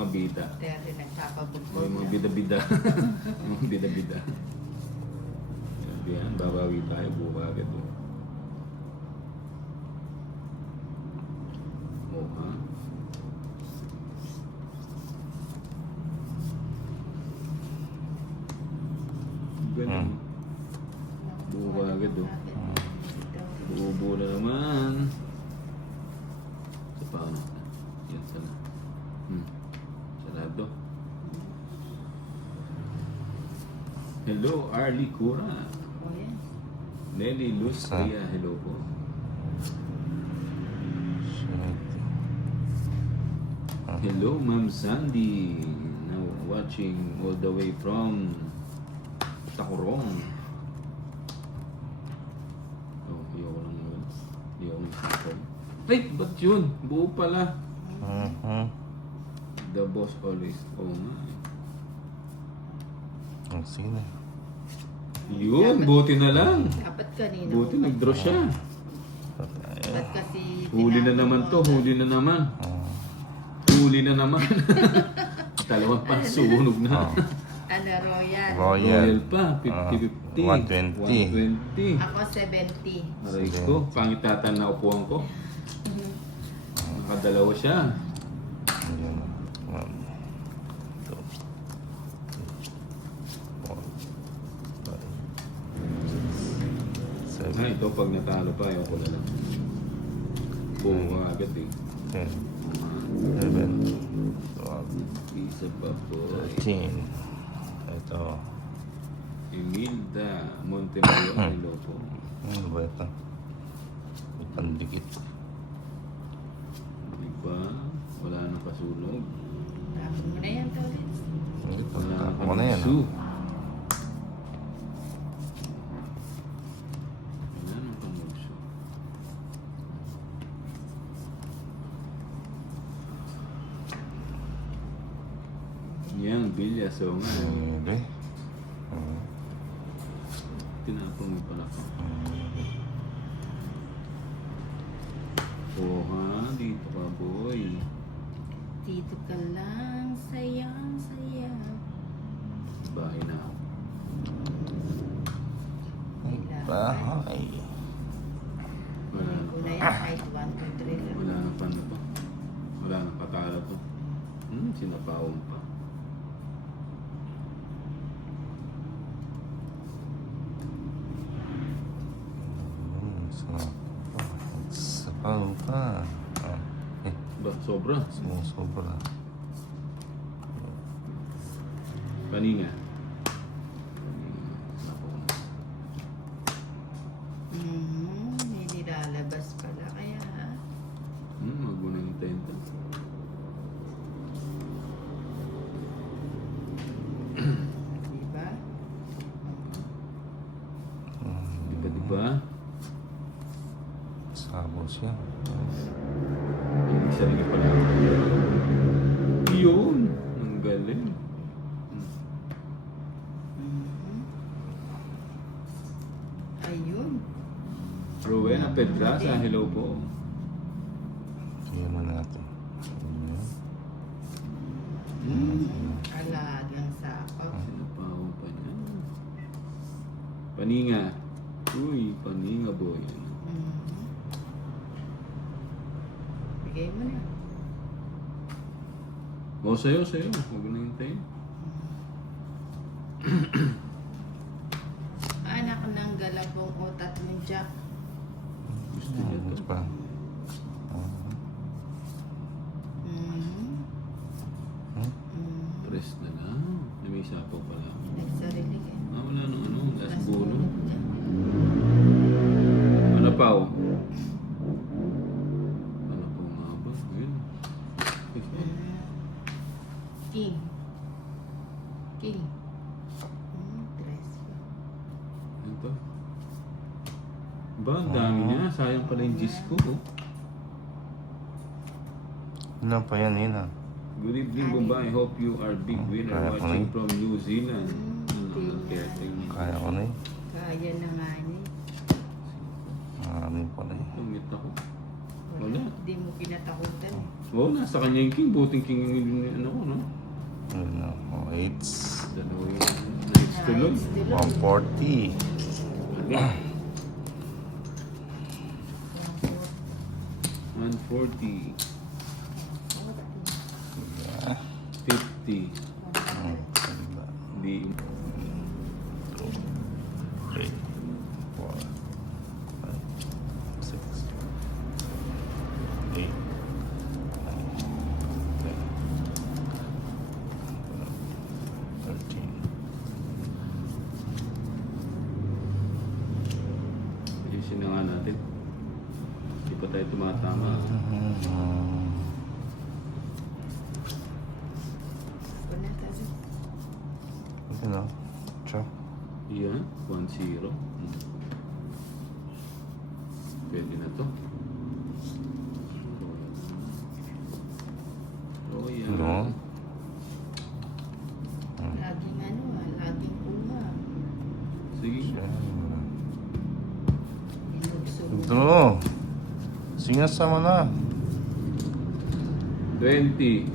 mga bida. Kaya rin O nagpapabugbog yung mga lang. bida-bida. Mga bida-bida. Yan, babawi tayo buka agad. O ha? Ganun. Buka agad o. Buubo na naman. Sa paano? Yan sana. Sarado. Hello, Arlie Cura. O yan. Nelly Luz Ria, hello po. Hello, Ma'am Sandy. Now watching all the way from Tacorong. Oh, ayoko lang yun. Ayoko ng Tacorong. Ay, ba't yun? Buo pala. The boss always. Oo nga. Ang sino? Yun, buti na lang. Dapat kanina. Buti nag-draw siya. Dapat kasi... Huli na naman to, huli na naman. Huli na naman. Dalawang pa, sunog na. Ano, Royal? Royal pa, 50-50. 120. 120. Ako 70. Aray ko, pangitatan na upuan ko. Nakadalawa siya. Ayan. 1, 2, 3, 4, 5, 6, 7, Ay, ito pag natalo pa, ayoko na lang. Buo ka agad eh. 10, 11, 12, Isa pa po. 13. Ito. Emilda Montemayor, hello po. Ano ba ito? May pandikit. Diba? Wala nang kasunog. Tapos mo na yan, Tolis. Ito. Wala nang Ako na yan. kanusu. Wala nang kanusu. Yan, Bilya. So nga, Hindi. tinapang mo pala ka. Oh ha, dito ka boy. Dito ka lang, sayang, saya. Bahay na ako. Bahay. Wala na Ko na pa. yan, kahit 1, 2, 3 lang. Wala na pa na pa. Wala na patalo to. Sinapawon pa. Sarap. Sapaw pa. Ba, sobra. Sumusobra. Kanina. May nilalabas pala kaya. Wag mo na yung tenta. Diba? Diba? Sabos yan. Yung isa rin pala. Yun! Ang galing. Ayun. Rowena Pedraza, hello po. Kaya mo natin. Alagang sapaw. Sinapawon pa niya. Paninga. Uy, paninga boy. Bigay mo na. O, sa'yo. Huwag na hintayin. Anak ng galapong utat ni Jack. Gusto niya to. Mas pa. Press na lang. May sapaw pala. Nagsarili ka. Wala nung ano, last Last bono. bullet dyan. Ano pa o? Ano pa nga ba? Yun. King. King. Tres pa. Ano to? Ba, ang dami niya. Sayang pala yung G's ko. Oh. Ano pa yan, Ina? Good evening, Bombay. Hope you are big winner Kaya ko watching na from New Zealand. Tingnan. Kaya ko na eh. Kaya na nga niya. Maraming pala eh. Tumit ako. Wala. Hindi mo kinatakutan. Oo, nasa kanya yung king. Buting king yung ano ko, no? Ano, oh, 8. Dalawa yung nights tuloy. Nice, tuloy. 140. Okay. 140. 50. Di. 3, 4, 5, 6, 8, 9, 10, 13. Ayusin na nga natin. Hindi pa tayo tumatama. Wala tayo. Ano? Check. Yan, 1-0. Pwede na to. Oh, yan. Ano? Laging ano laging kuha. Sige. Binugsunod. Draw. Sige, sama na. 20.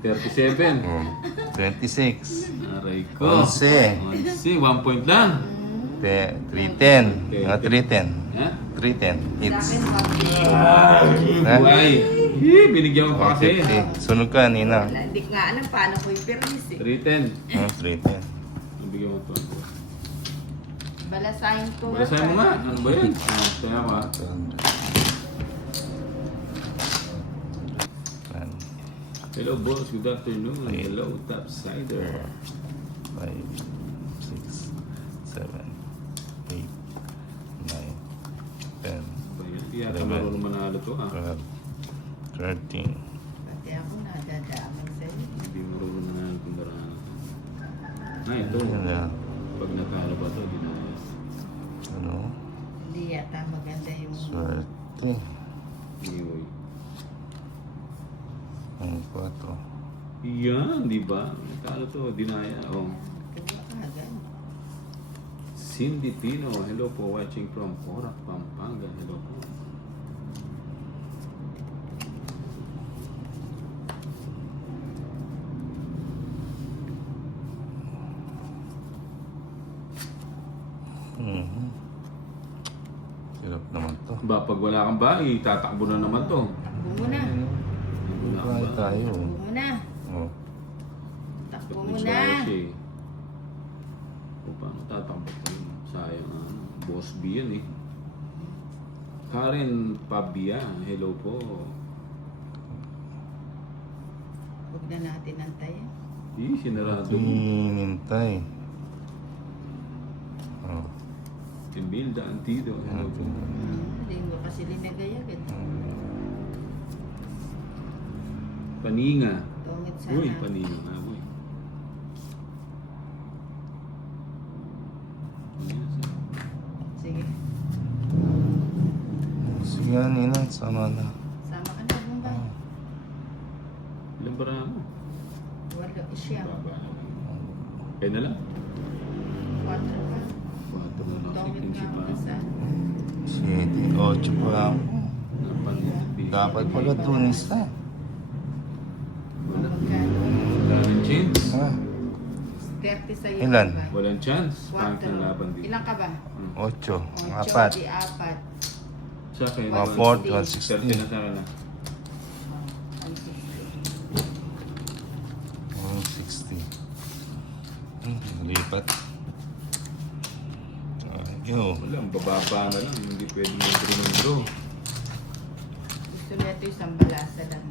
37. Oh, 26. Aray ko. 11. 1 point lang. 310. Mga 310. Ha? 310. Sa Hits. akin, pag Ha? Buhay. Binigyan mo pa kasi. 150. Sunog ka, Nina. wala, hindi ko nga alam paano ko i-permis eh. 310. 310. Bigyan mo to. Balasahin ko. Balasahin mo nga. Ano ba yun? Kaya ako ha. Hello boss, good afternoon. Ayun. Hello Topsider. 5, 6, 7, 8, 9, 10, Ba yan? Di yata Eleven. marunong manalo to ha. 12, 13. Pati ako nadadaaman sa'yo. Hindi marunong manalo itong barang. Ito. Yan na. Pag natalo ba to, dinaya. Ano? Hindi yata maganda yung... Swerte. Anyway. Ang 4. Yan, di ba? Natalo to, dinaya. Oh. Kaya agad. Cindy Pino, hello po, watching from Porac, Pampanga. Hello po. Mhm. Hirap naman to. Ba, pag wala kang bahay, tatakbo na naman to. Takbo mo na. Wala kang Bahay bahay. tayo. Takbo mo na. Oh. Takbo Ba't mo may na. swire siya eh? O paano tatakbo pa yun? Sayang ano. Boss B yan eh. Karen Pabia, hello po. Huwag na natin antayin. Sinarado mo. Hinintay. Oh. Timbilda Antido, hello po. Hindi mo kasi linagay agad. Paninga. Tungit sana. Uy, paninga nga boy. Sige. Sige, Nina. Sama na. Sama ka na, Bombay. Ilang bara mo? Wala, siya. Baba na lang. Kaya na lang. 4 pa. 4 na lang. Tungit Sige, nga pa. ako sa... 7, 8 pa ako. Napansin. Dapat pala tunis na. Wala. Magkano? Wala ng chance. Ha? 30 sa'yo. Ilan? Bombay. Walang chance. Pangit Quatro. ng laban dito. Ilan ka ba? 8. 8, 4. di 4. Sa akin, Mga 160. 4, 30 na sa akin na. 160. Lipat. Ayaw. Wala, bababa na lang. Hindi pwede mag-draw. Gusto nito isang balasa lang.